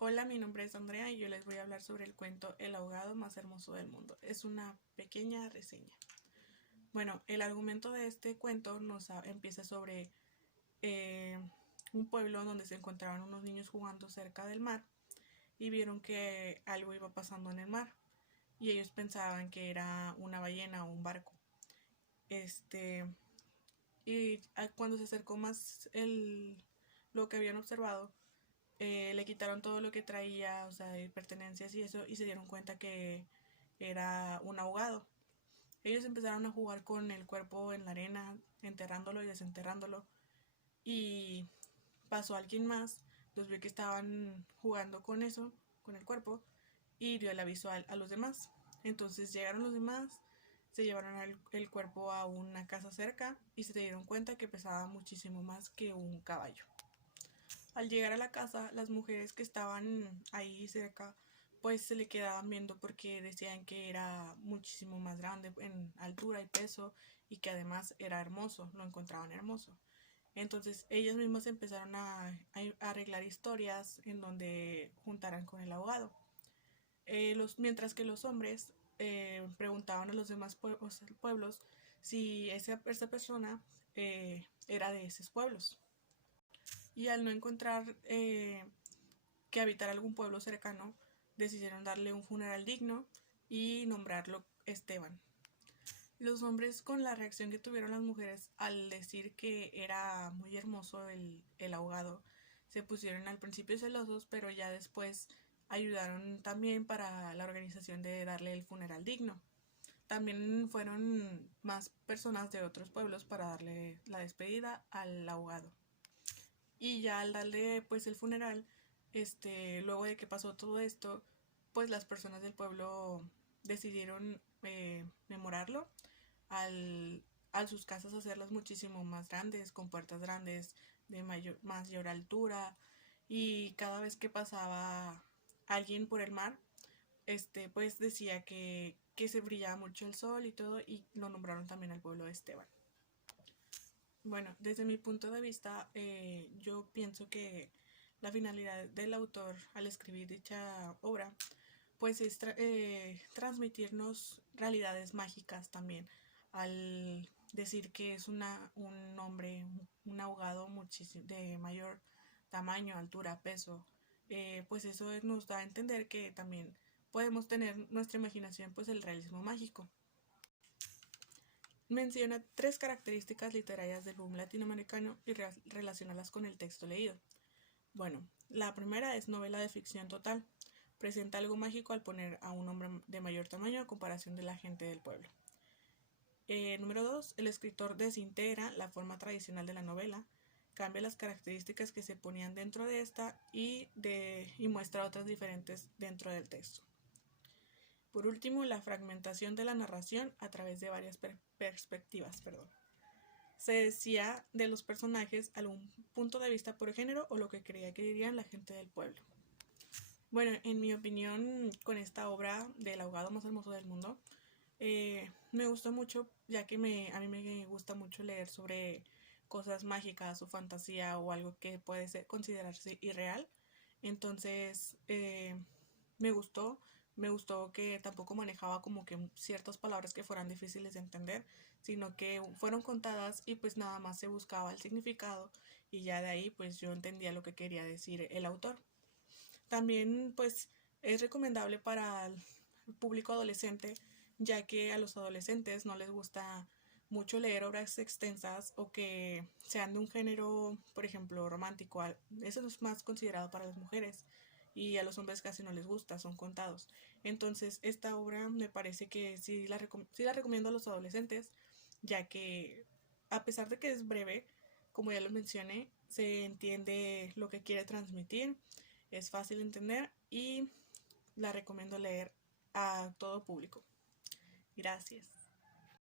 Hola, mi nombre es Andrea y yo les voy a hablar sobre el cuento El ahogado más hermoso del mundo. Es una pequeña reseña. Bueno, el argumento de este cuento empieza sobre eh, un pueblo donde se encontraban unos niños jugando cerca del mar y vieron que algo iba pasando en el mar y ellos pensaban que era una ballena o un barco. Este, Cuando se acercó más lo que habían observado, le quitaron todo lo que traía, o sea, de pertenencias y eso, y se dieron cuenta que era un ahogado. Ellos empezaron a jugar con el cuerpo en la arena, enterrándolo y desenterrándolo, y pasó alguien más, los vio que estaban jugando con eso, con el cuerpo, y dio el aviso a los demás. Entonces llegaron los demás, se llevaron el cuerpo a una casa cerca y se dieron cuenta que pesaba muchísimo más que un caballo. Al llegar a la casa, las mujeres que estaban ahí cerca, pues se le quedaban viendo porque decían que era muchísimo más grande en altura y peso y que además era hermoso, lo encontraban hermoso. Entonces ellas mismas empezaron a arreglar historias en donde juntaran con el ahogado. Mientras que los hombres preguntaban a los demás pueblos si esa persona era de esos pueblos. Y al no encontrar que habitar algún pueblo cercano, decidieron darle un funeral digno y nombrarlo Esteban. Los hombres, con la reacción que tuvieron las mujeres al decir que era muy hermoso el ahogado, se pusieron al principio celosos, pero ya después ayudaron también para la organización de darle el funeral digno. También fueron más personas de otros pueblos para darle la despedida al ahogado. Y ya al darle pues el funeral, luego de que pasó todo esto, pues las personas del pueblo decidieron memorarlo al, al sus casas hacerlas muchísimo más grandes, con puertas grandes, de mayor altura, y cada vez que pasaba alguien por el mar, pues decía que se brillaba mucho el sol y todo, y lo nombraron también al pueblo de Esteban. Bueno, desde mi punto de vista, yo pienso que la finalidad del autor al escribir dicha obra, pues es transmitirnos realidades mágicas también, al decir que es un hombre, un ahogado de mayor tamaño, altura, peso, pues eso nos da a entender que también podemos tener nuestra imaginación, pues el realismo mágico. Menciona tres características literarias del boom latinoamericano y relacionalas con el texto leído. Bueno, la primera es novela de ficción total. Presenta algo mágico al poner a un hombre de mayor tamaño a comparación de la gente del pueblo. Número 2. El escritor desintegra la forma tradicional de la novela, cambia las características que se ponían dentro de esta y muestra otras diferentes dentro del texto. Por último, la fragmentación de la narración a través de varias perspectivas. Se decía de los personajes algún punto de vista por género o lo que creía que dirían la gente del pueblo. Bueno, en mi opinión, con esta obra del ahogado más hermoso del mundo, me gustó mucho, ya que a mí me gusta mucho leer sobre cosas mágicas o fantasía o algo que puede considerarse irreal. Entonces, me gustó, me gustó que tampoco manejaba como que ciertas palabras que fueran difíciles de entender, sino que fueron contadas y pues nada más se buscaba el significado y ya de ahí pues yo entendía lo que quería decir el autor. También pues es recomendable para el público adolescente, ya que a los adolescentes no les gusta mucho leer obras extensas o que sean de un género, por ejemplo, romántico. Eso es más considerado para las mujeres y a los hombres casi no les gusta, son contados. Entonces, esta obra me parece que sí la recomiendo a los adolescentes, ya que a pesar de que es breve, como ya lo mencioné, se entiende lo que quiere transmitir, es fácil de entender y la recomiendo leer a todo público. Gracias.